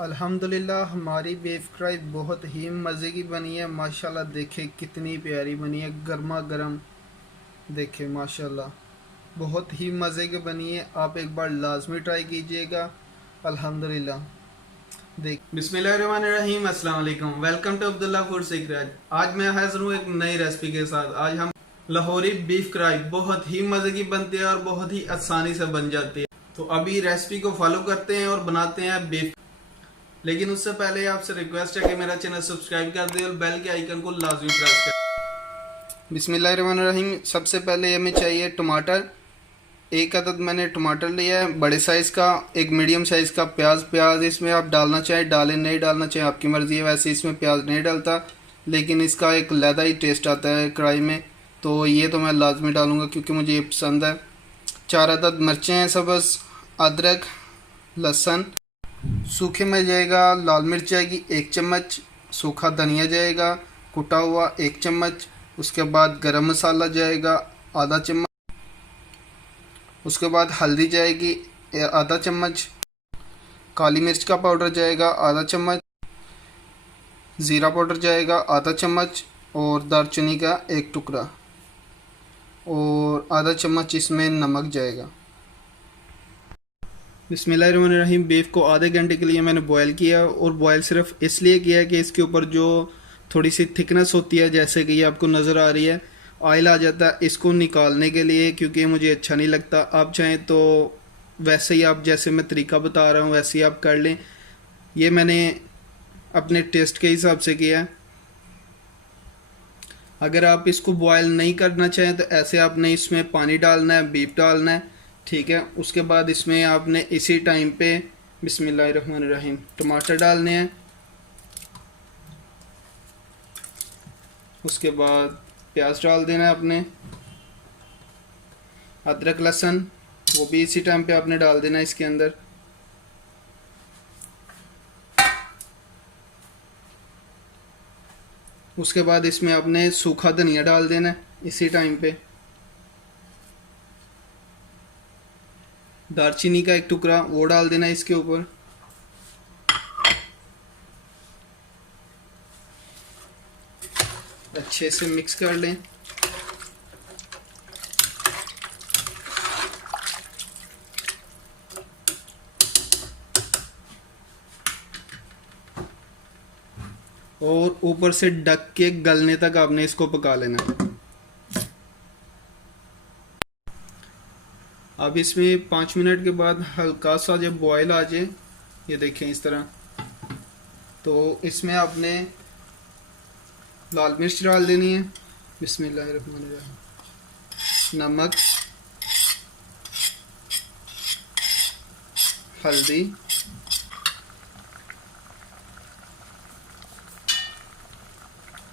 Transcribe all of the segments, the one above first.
अल्हम्दुलिल्लाह हमारी beef fry बहुत ही मज़े की बनी है। माशाल्लाह देखे कितनी प्यारी बनी है, गर्मा गर्म। देखे माशाल्लाह बहुत ही मज़े की बनी है। आप एक बार लाजमी ट्राई कीजिएगा। अल्हम्दुलिल्लाह। देख बिस्मिल्लाहिर्रहमानिर्रहीम, अस्सलाम वालेकुम, welcome to Abdullah food secret. आज मैं हाजिर हूँ एक नई रेसिपी के साथ। आज हम लाहौरी बीफ फ्राई बहुत ही मज़े की बनती है और बहुत ही आसानी से बन जाती है। तो अभी रेसिपी को फॉलो करते हैं और बनाते हैं बीफ। लेकिन उससे पहले आपसे रिक्वेस्ट है कि मेरा चैनल सब्सक्राइब कर दे और बेल के आइकन को लाजमी प्रेस कर। बिस्मिल्लाहिर्रहमानिर्रहीम। सबसे पहले हमें चाहिए टमाटर। एक अदद मैंने टमाटर लिया है बड़े साइज़ का। एक मीडियम साइज़ का प्याज इसमें आप डालना चाहें डालें, नहीं डालना चाहें आपकी मर्ज़ी है। वैसे इसमें प्याज नहीं डालता, लेकिन इसका एक अलहदा ही टेस्ट आता है कढ़ाई में, तो ये तो मैं लाजमी डालूँगा क्योंकि मुझे ये पसंद है। 4 अदद मिर्चें हैं सब्ज़, अदरक, लहसुन। सूखे में जाएगा लाल मिर्च जाएगी 1 चम्मच, सूखा धनिया जाएगा कुटा हुआ 1 चम्मच, उसके बाद गरम मसाला जाएगा आधा चम्मच, उसके बाद हल्दी जाएगी आधा चम्मच, काली मिर्च का पाउडर जाएगा आधा चम्मच, ज़ीरा पाउडर जाएगा आधा चम्मच और दालचीनी का 1 टुकड़ा और आधा चम्मच इसमें नमक जाएगा। बिस्मिल्लाहिर्रहमानिर्रहीम। बीफ को आधे घंटे के लिए मैंने बॉयल किया और बॉयल सिर्फ इसलिए किया कि इसके ऊपर जो थोड़ी सी थिकनेस होती है, जैसे कि ये आपको नज़र आ रही है, ऑयल आ जाता है, इसको निकालने के लिए, क्योंकि मुझे अच्छा नहीं लगता। आप चाहें तो वैसे ही आप जैसे मैं तरीका बता रहा हूँ वैसे ही आप कर लें। ये मैंने अपने टेस्ट के हिसाब से किया है। अगर आप इसको बॉयल नहीं करना चाहें तो ऐसे आपने इसमें पानी डालना है, बीफ डालना है, ठीक है। उसके बाद इसमें आपने इसी टाइम पे बिस्मिल्लाहिर्रहमानिर्रहीम टमाटर डालने हैं। उसके बाद प्याज डाल देना है आपने, अदरक लहसुन वो भी इसी टाइम पे आपने डाल देना है इसके अंदर। उसके बाद इसमें आपने सूखा धनिया डाल देना है इसी टाइम पे। दालचीनी का 1 टुकड़ा वो डाल देना है इसके ऊपर। अच्छे से मिक्स कर लें। और ऊपर से ढक के गलने तक आपने इसको पका लेना है। अब इसमें 5 मिनट के बाद हल्का सा जब बॉयल आ जाए, ये देखें इस तरह, तो इसमें आपने लाल मिर्च डाल देनी है, बिस्मिल्लाहिर्रहमानिर्रहीम, नमक, हल्दी,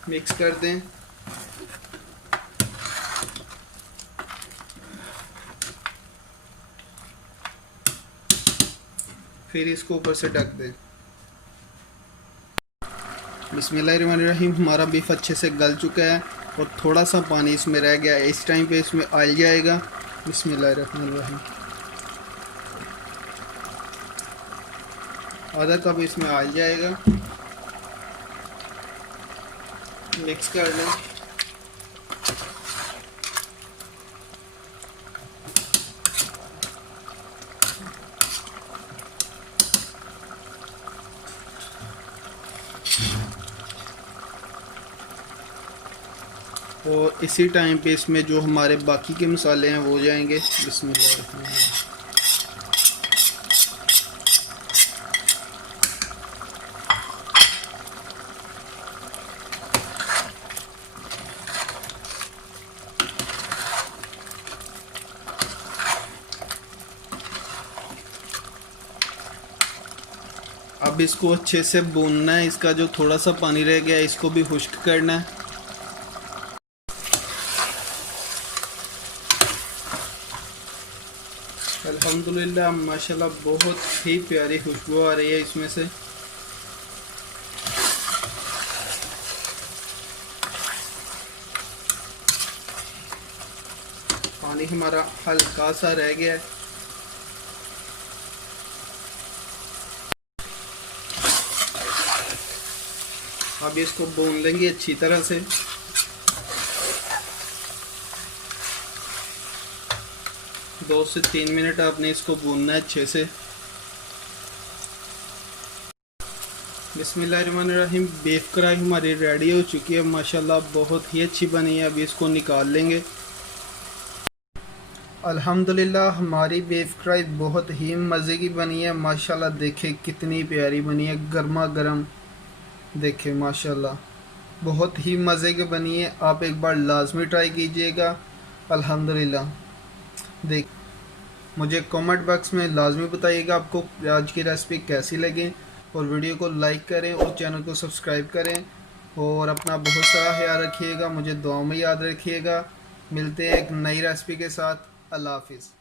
मिक्स कर दें। फिर इसको ऊपर से ढक दें। बिस्मिल्लाहिर्रहमानिर्रहीम। हमारा बीफ अच्छे से गल चुका है और थोड़ा सा पानी इसमें रह गया है। इस टाइम पे इसमें ऑयल जाएगा। बिस्मिल्लाहिर्रहमानिर्रहीम। आधा कप इसमें ऑयल जाएगा। मिक्स कर लें। और इसी टाइम पे इसमें जो हमारे बाकी के मसाले हैं वो जाएंगे। बिस्मिल्लाह। अब इसको अच्छे से भूनना है। इसका जो थोड़ा सा पानी रह गया है इसको भी खुश्क करना है। अल्हम्दुलिल्लाह माशाल्लाह बहुत ही प्यारी खुशबू आ रही है इसमें से। पानी हमारा हल्का सा रह गया है। अब इसको भून लेंगे अच्छी तरह से। दो से 3 मिनट आपने इसको भूनना है अच्छे से। बिस्मिल्लाहिर्रहमानिर्रहीम। बीफ कढ़ाई हमारी रेडी हो चुकी है माशाल्लाह, बहुत ही अच्छी बनी है। अभी इसको निकाल लेंगे। अल्हम्दुलिल्लाह हमारी बीफ कढ़ाई बहुत ही मज़े की बनी है माशाल्लाह। देखे कितनी प्यारी बनी है, गर्मा गर्म। देखे माशाल्लाह बहुत ही मज़े की बनी है। आप एक बार लाजमी ट्राई कीजिएगा। अल्हम्दुलिल्लाह। देख, मुझे कमेंट बॉक्स में लाजमी बताइएगा आपको आज की रेसिपी कैसी लगी, और वीडियो को लाइक करें और चैनल को सब्सक्राइब करें, और अपना बहुत सारा ख्याल रखिएगा। मुझे दुआ में याद रखिएगा। मिलते हैं एक नई रेसिपी के साथ। अल्लाह हाफिज़।